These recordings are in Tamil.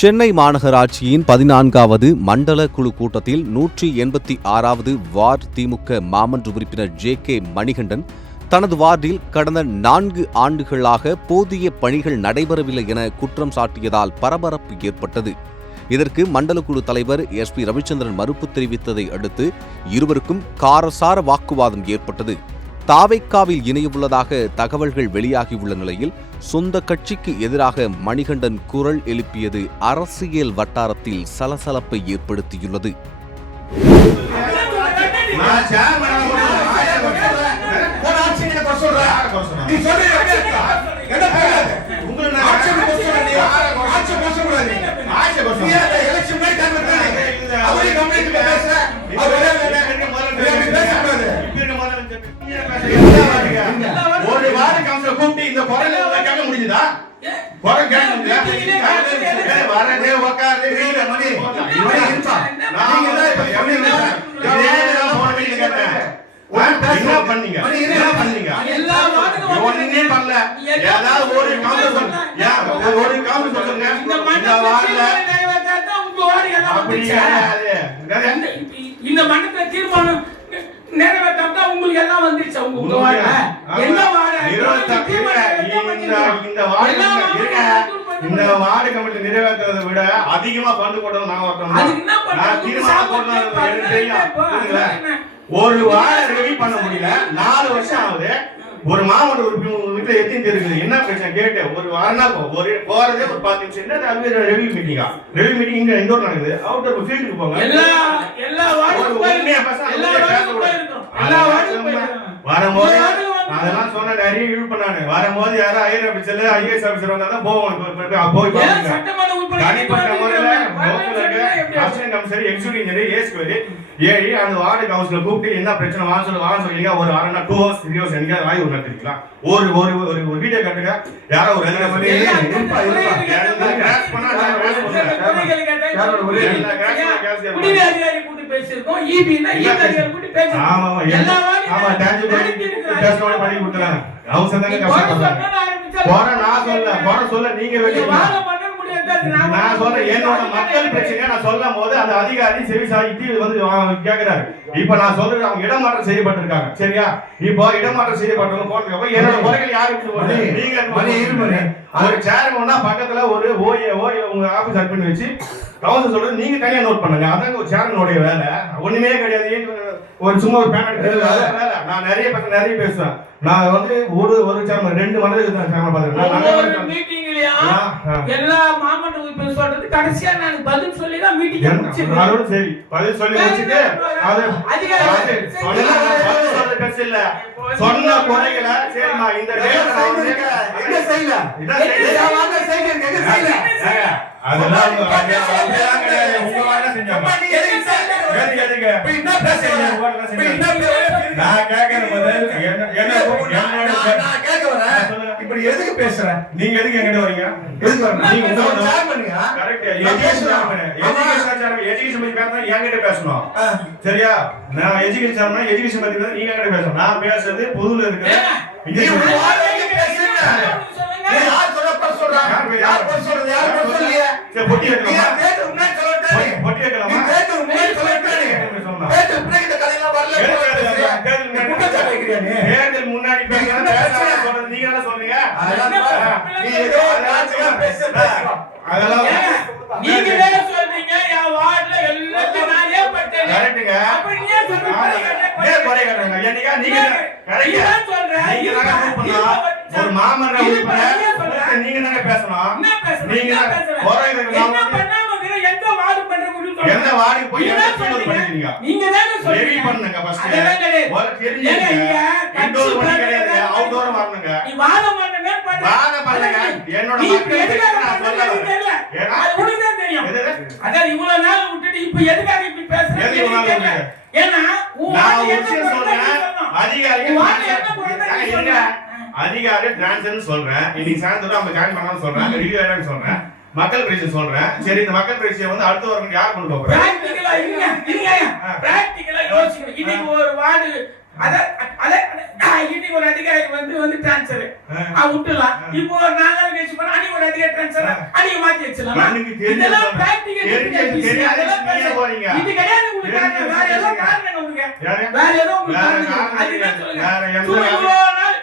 சென்னை மாநகராட்சியின் 14வது மண்டல குழு கூட்டத்தில் 186வது வார்டு திமுக மாமன்ற உறுப்பினர் ஜே.கே. மணிகண்டன் தனது வார்டில் கடந்த 4 ஆண்டுகளாக போதிய பணிகள் நடைபெறவில்லை என குற்றம் சாட்டியதால் பரபரப்பு ஏற்பட்டது. இதற்கு மண்டல குழு தலைவர் எஸ்.பி. ரவிச்சந்திரன் மறுப்பு தெரிவித்ததை அடுத்து இருவருக்கும் காரசார வாக்குவாதம் ஏற்பட்டது. தாவேக்காவில் இணையவுள்ளதாக தகவல்கள் வெளியாகியுள்ள நிலையில் சொந்த கட்சிக்கு எதிராக மணிகண்டன் குரல் எழுப்பியது அரசியல் வட்டாரத்தில் சலசலப்பை ஏற்படுத்தியுள்ளது. ஒரு வார்டு கவுன்சிலர் கூப்பிட்டு இந்த குரல் கேட்க முடியுதா? குரல் கேட்க வரதே உட்கார்ந்து என்ன பண்ணீங்க? ஒண்ணுமே பண்ணல. ஏதாவது ஒரு கவுன்சிலர் சொல்லுங்க. இந்த மண்டல தீர்மானம் நிறைவேற்றா உங்களுக்கு எல்லாம் வந்துருச்சு. உங்க வார்டு இந்த வார்டு கமிட்டி நிறைவேற்றதை விட அதிகமா பந்து போட்டது நான் ஒரு வார்டு ரெடி பண்ண முடியல. 4 வருஷம் ஆகுது. ஒரு மாவட்ட உறுப்பினர் வீட்டுல எத்தனை இருக்குது என்ன பிரச்சனை கேட்டு ஒரு வாரம் ஒரு போறதே ஒரு 10 நிமிஷம் என்ன அது ரெவியூ மீட்டிங்கா? ரெவியூ மீட்டிங் இங்க இன்டோர் நடக்குது. அவுட்டர் ஃபீல்டுக்கு போங்க. வரும்போது அதெல்லாம் சொன்ன நிறைய யூஸ் பண்ணானு. வரும்போது யாரும் ஐஆர் ஆபீசர் ஐஏஎஸ் ஆபீசர் வந்தாதான் போவோம். போய் தனிப்பட்ட முறையில அசிஸ்டன்ட் கமிஷனர் எக்ஸிக்யூட்டிவ் இன்ஜினியர் ஏஸ்குவரி ஏறி அந்த வார்டு கவுன்சிலர் கூப்பிட்டு என்ன பிரச்சனை வாங்க சொல்லுங்க. ஒரு 2 ஹவர்ஸ் 3 ஹவர்ஸ் எங்க வாய் நடத்திக்கலாம். ஒரு ஒரு வீடியோ கட்டுங்க. யாரோ ஒரு நான் சொல்றேன் என்னோட மக்கள் பிரச்சனை நான் சொல்லும் போது அந்த அதிகாரி செவிசாய்க்கு வந்து கேக்குறாரு. இப்ப நான் சொல்றது அவங்க இடமாற்றம் செய்யப்பட்டிருக்காங்க. சரியா? இப்போ இடமாற்றம் செய்யப்பட்டவங்க போனதுக்கு என்னோட குறைகள் யாருக்கு நீங்க ஒரு சேர் ஒண்ணா பக்கத்துல ஒரு ஓஏ உங்க ஆபீஸ் அட்மின் வச்சு கவுன்சில் சொல்றது நீங்க தனியா நோட் பண்ணுங்க. அதாங்க ஒரு சேரனுடைய வேலை. ஒண்ணுமே கிடையாது. ஒரு சும்மா ஒரு பேனர் வேலை. நான் நிறைய பேசுவேன். நான் வந்து ஒரு சேர்மன் 2 மண்டலத்துக்கு தான் சேர்மன் பாத்துறேன். மீட்டிங்லயா எல்லா மாமன்ற உறுப்பினர் சொல்றது கடைசியா நான் பதில் சொல்லி தான் மீட்டிங் முடிச்சேன். அதோட சரி பதில் சொல்லி முடிச்சிட்டு அது அதிகாரி சொல்ல பேச இல்ல சொன்ன குறைகள சரிமா இந்த எங்க செய்யல இத செய்யல அதெல்லாம் உங்க வாட செஞ்சாங்க. எதுக்கு என்ன பேசுறீங்க? நான் கேக்குற பதில் என்ன நான் கேக்க வரேன். இப்படி எதுக்கு பேசுறேன்? நீங்க எதுக்கு எங்கிட்ட வரீங்க? எதுக்கு வரீங்க? நீங்க உங்க ஷேர் பண்ணுங்க. கரெக்ட். எஜுகேஷன் பத்தி பேசணும். என்கிட்ட பேசணும். சரியா? நான் எஜுகேஷன் பத்தி பேசணும். நீங்க என்கிட்ட பேசணும். நான் பேசுறது பொதுல இருக்கு. இங்க யார் சொல்றாங்க? யார் சொல்றது? யார் சொல்லலையே? சரி பொட்டி வைக்கலாமா? பொட்டி வைக்கலாமா? தேர்தல் முன்னாடி சொல்றது நீங்க என்ன சொல்றீங்க? அதெல்லாம் நீங்க வேற சொல்றீங்க. என் வார்டுல எல்லாத்தையும் நானே பட்டேன். கரெக்ட்டுங்க. அப்படி நீங்க சொல்றீங்க. குறை கட்டுங்க. ஏன்டா நீங்க கரெக்ட் சொல்றேன். நீங்க என்ன பண்ணா ஒரு மாமன்ற உறுப்பினர் நீங்க என்ன பேசணும்? நீங்க குறை என்ன பண்ணாம எந்த வார்டு பண்ற முடியும்? எந்த வார்டு போய் என்ன பண்ணுவீங்க? நீங்க தான சொல்றீங்க. ரெடி பண்ணுங்க ஃபர்ஸ்ட். ஒரு தெரியுங்க. இன்டோர் பண்ண கிடையாது. அவுட்டோர் வரணுங்க. நீ வாத பண்ணங்க பண்ணுங்க. என்னோட மக்கள் நான் சொல்லல. ஏன்னா உங்களுக்கு தான் தெரியும். அதான் இவ்வளவு நாள் விட்டுட்டு இப்ப எதுக்காக இப்படி பேசுறீங்க? ஏன்னா நான் ஒரு விஷயம் சொல்றேன். அதிகாரி டிரான்ஸ்ஃபர் சொல்றேன். இன்னைக்கு சாயந்தரம் அவங்க ஜாயின் பண்ணான்னு சொல்றேன். ரிவ்யூ ஆயிடான்னு சொல்றேன். மக்கள் பிரச்சனை சொல்றேன். சரி இந்த மக்கள் பிரச்சனை வந்து அடுத்து வரணும் யார் கொண்டு போறோம்? பிராக்டிகலா யோசிக்கணும். இன்னைக்கு ஒரு வார்டு இன்னைக்கு ஒரு அதிகாரி வந்து டிரான்ஸ்ஃபர் விட்டுலாம். இப்போ ஒரு 4 நாள் கழிச்சு போனா அன்னைக்கு ஒரு அதிகாரி டிரான்ஸ்ஃபர் அன்னைக்கு மாத்தி வச்சிடலாம். இதெல்லாம் பிராக்டிகல் இது கிடையாது உங்களுக்கு. வேற ஏதோ காரணம் உங்களுக்கு, வேற ஏதோ உங்களுக்கு அதுதான் சொல்லுங்க. இவ்வளவு நாள்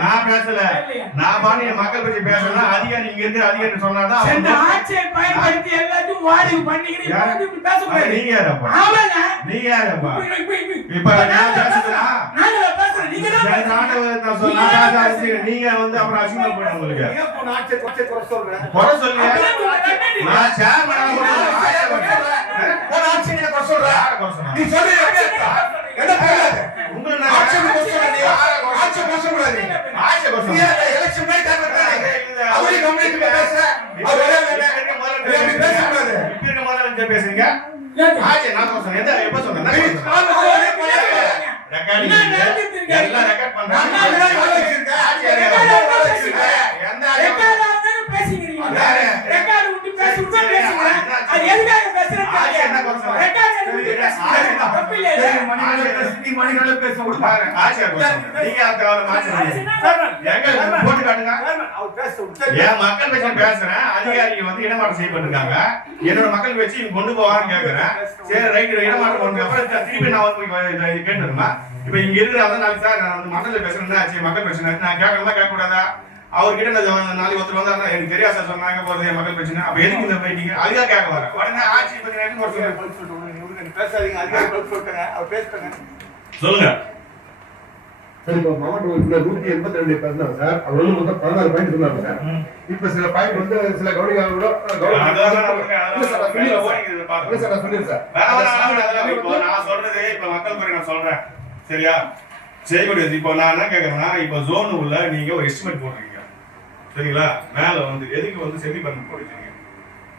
நான் பேசல. நான் பாணி மக்கள் பற்றி பேசலாம். அதிகாரி இங்க இருந்து அதிகாரி சொன்னாதான் ஆட்சியை பயன்படுத்தி எல்லாத்தையும் வாடி பண்ணிக்கிறீங்க. பேசக்கூடாது. நீங்க யாரப்பா? ஆமாங்க. நீங்க யாரப்பா? இப்ப நான் பேசுறேன். நான் பேசுறேன். நீங்க தான் நீங்க வந்து அப்புறம் அசிங்கம் போயிடும் உங்களுக்கு. குறை சொல்லுங்க. நான் சேர்மன் நீ சொல்லு. என்ன பேராது உங்களை நான் ஆட்சி பேசக்கூடாது. ஆட்சி பேசக்கூடாது. ஆட்சி பேசக்கூடாது. எலெக்ஷன் மாதிரி தானே அவரே கம்யூனிட்டி பேச அவர் பேசக்கூடாது. இப்படி முதல்ல பேசுறீங்க. ஆட்சி நான் சொல்றேன். எந்த எப்ப சொன்னேன்? ரெக்கார்டிங் எல்லாம் ரெக்கார்ட் பண்றாங்க. எந்த பேசிக்கிறீங்க. ரெக்கார்ட் விட்டு பேசுங்க. அது எதுக்காக பேசுறீங்க? என்ன சொல்றேன்? ரெக்கார்ட் விட்டு பேசுங்க. தப்பில்லை. மணிகளை பேச விடுங்க. ஆட்சி நீங்க அதுக்காக மாத்துறீங்க. எங்க போட்டு காட்டுங்க. என் மக்கள் பேச பேசுறேன். அதிகாரிகள் வந்து இடமாற்றம் செய்யப்பட்டிருக்காங்க. என்னோட மக்கள் வச்சு இங்க கொண்டு போவான்னு கேக்குறேன். சரி ரைட், இடமாற்றம் கொண்டு அப்புறம் திருப்பி நான் வந்து கேட்டுருமா? இப்ப இங்க இருக்கிற நாளைக்கு சார் நான் வந்து மண்டல பேசுறேன்னா சரி மக்கள் பிரச்சனை நான் கேட்கணுமா கேட்க கூடாதா? அவர்கிட்ட நான் நாளைக்கு ஒருத்தர் வந்தா எனக்கு தெரியாது சார் சொன்னாங்க போறது மக்கள் பிரச்சனை. அப்ப எதுக்கு இந்த மீட்டிங்? அதுதான் கேட்க வரேன். உடனே ஆட்சி பத்தி பேசாதீங்க. அதிகாரி பதில் சொல்லிட்டாங்க. அவர் பேசிட்டாங்க. சொல்லுங்க. சார் இப்போ மாவட்ட உறுப்பினர் 182 பேர் இருந்தாங்க சார். அவர் வந்து மொத்தம் 16 பாயிண்ட் சொன்னாங்க சார். இப்ப சில பாயிண்ட் வந்து சில கவனிக்காக கூட நான் சொல்றது இப்ப மக்கள் குறை நான் சொல்றேன். சரியா? செய்யக்கூடியது. இப்போ நான் என்ன கேட்கறேன்னா இப்போ ஜோன் உள்ள நீங்க ஒரு எஸ்டிமேட் போடுறீங்க. சரிங்களா? மேல வந்து எதுக்கு வந்து செமி பர்மனன்ட் போடுறீங்க?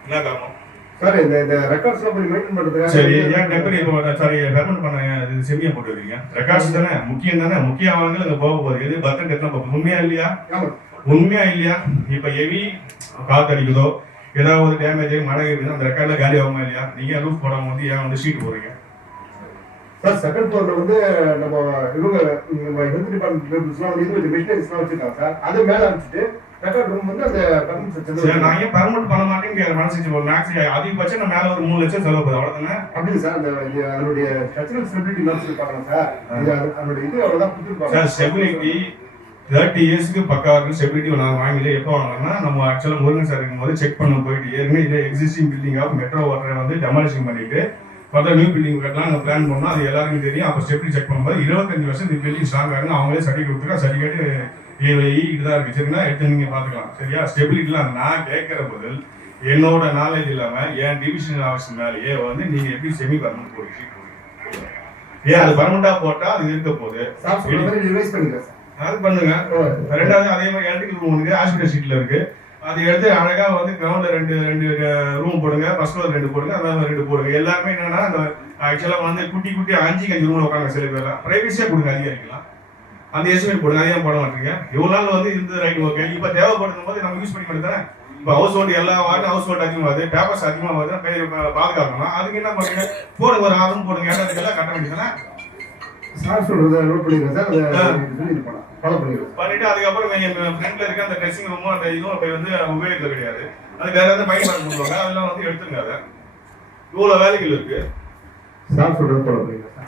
என்ன காரணம்? சார் இந்த ரெக்கார்ட்ஸ்லாம் போய் மெயின்டைன் பண்றதுக்கு சரி ஏன் டெம்பரரி சாரி பெர்மனன்ட் பண்ண இது செமியா போட்டுறீங்க? ரெக்கார்ட்ஸ் தானே முக்கியம் தானே. முக்கிய ஆவணங்கள் அங்க போக போகுது. எது பர்த் டெத்லாம் பார்ப்போம். உண்மையா இல்லையா? உண்மையா இல்லையா? இப்ப ஹெவி காத்து அடிக்குதோ ஏதாவது டேமேஜ் மழை இருக்குதுன்னா அந்த ரெக்கார்ட்ல காலி ஆகுமா இல்லையா? நீங்க ரூஃப் போடாம வந்து ஏன் வந்து ஷீட் போடுறீங்க? சார் செகண்ட் ஃப்ளோர்ல வந்து நம்ம ஹெல்த் டிபார்ட்மெண்ட் பீப்புள்ஸ்லாம் வந்து இது மிஷினரிஸ்லாம் வச்சிருக்காங்க சார். அது மேல அனுப்பிச்சிட்டு ரெக்கார்ட் ரூம் வந்து அந்த பர்மனன்ட் செக்ஷன் நான் ஏன் பர்மனன்ட் பண்ண மாட்டேன்னு மனசு ஒரு மேக்ஸ் அதிகபட்சம் நான் மேல ஒரு 3 லட்சம் செலவு போகுது அவ்வளவுதானே? அப்படி சார் அந்த அதனுடைய ஸ்ட்ரக்சரல் ஸ்டெபிலிட்டி நடிச்சிருக்காங்க சார். அதனுடைய இது அவ்வளவுதான் கொடுத்துருக்காங்க சார். ஸ்டெபிலிட்டி 30 இயர்ஸ்க்கு பக்காவாக ஸ்டெபிலிட்டி நான் வாங்கல. எப்போ வாங்கினா நம்ம ஆக்சுவலாக முருகன் சார் இருக்கும்போது செக் பண்ண போயிட்டு ஏற்கனவே இதில் எக்ஸிஸ்டிங் பில்டிங் ஆஃப் மெட்ரோ வாட்டரை வந்து டெமாலிஷன் பண்ணிட்டு பார்த்தா நியூ பில்டிங் கட்டலாம் நாங்கள் பிளான் பண்ணோம். அது எல்லாருக்கும் தெரியும். அப்போ ஸ்டெபிலிட்டி செக் பண்ணும்போது 25 வருஷம் இந்த பில்டிங் ஸ்ட்ராங் ஆகுது. அவங்களே சர்டிஃபிகேட் கொடுத்துருக்கா. சர்டிஃபிகேட் இதுதான் இருக்கு. சரிங்களா? எடுத்து நீங்க பாத்துக்கலாம். சரியா? ஸ்டெபிலிட்டிலாம் நான் கேட்கிற பதில் என்னோட நாலேஜ் இல்லாம என் டிவிஷனல் ஆஃபீஸ் மேலேயே வந்து நீங்க எப்படி செமி பர்மனன்ட் போடுறீங்க? ஏன் அது பர்மனண்டா போட்டா அது இருக்க போகுது. ரிவைஸ் பண்ணுங்க சார். அது பண்ணுங்க. ரெண்டாவது அதே மாதிரி எலக்ட்ரிக்கல் ரூம் இருக்கு, ஹாஸ்பிட்டல் ஷீட்ல இருக்கு. அது எடுத்து அழகா வந்து கிரவுண்ட்ல ரெண்டு ரூம் போடுங்க, ஃபர்ஸ்ட் ஃப்ளோர் 2 போடுங்க, அதாவது 2 போடுங்க. எல்லாருமே என்னன்னா அந்த ஆக்சுவலா வந்து குட்டி 5 ரூம்ல உட்காந்து சில பேர் பிரைவசியா கொடுங்க அதிகாரிக்கலாம். அந்த எஸ்டிமேட் போடுங்க. அதையும் போட மாட்டீங்க. இவ்வளவு நாள் வந்து இந்த ரைட் ஓகே. இப்ப தேவைப்படும் போது நம்ம யூஸ் பண்ணி மட்டும் இப்ப ஹவுஸ் ஹோல்டு எல்லா வாட்டும் ஹவுஸ் ஹோல்டு அதிகமாகுது, பேப்பர்ஸ் அதிகமாகுது, பாதுகாக்கணும். அதுக்கு என்ன பண்ணுங்க? போடுங்க, ஒரு 6 ரூம் போடுங்க. இடத்துக்கெல்லாம் கட்ட வேண்டியதுதானே? சார் சொல்றத நோட் பண்ணிடுங்க சார். ஃபாலோ பண்ணிடுங்க. பண்ணிட்டு அதுக்கப்புறம் என் ஃப்ரெண்ட்ல இருக்க அந்த ட்ரெஸ்ஸிங் ரூமும் அந்த இதுவும் அப்ப வந்து உபயோகத்துல கிடையாது. அது வேற ஏதாவது பயன்பாடு பண்ணுவாங்க. அதெல்லாம் வந்து எடுத்துங்க. அதை இவ்வளவு வேலைகள் இருக்கு. சார் சொல்றது ஃபாலோ பண்ணிடுங்க சார்.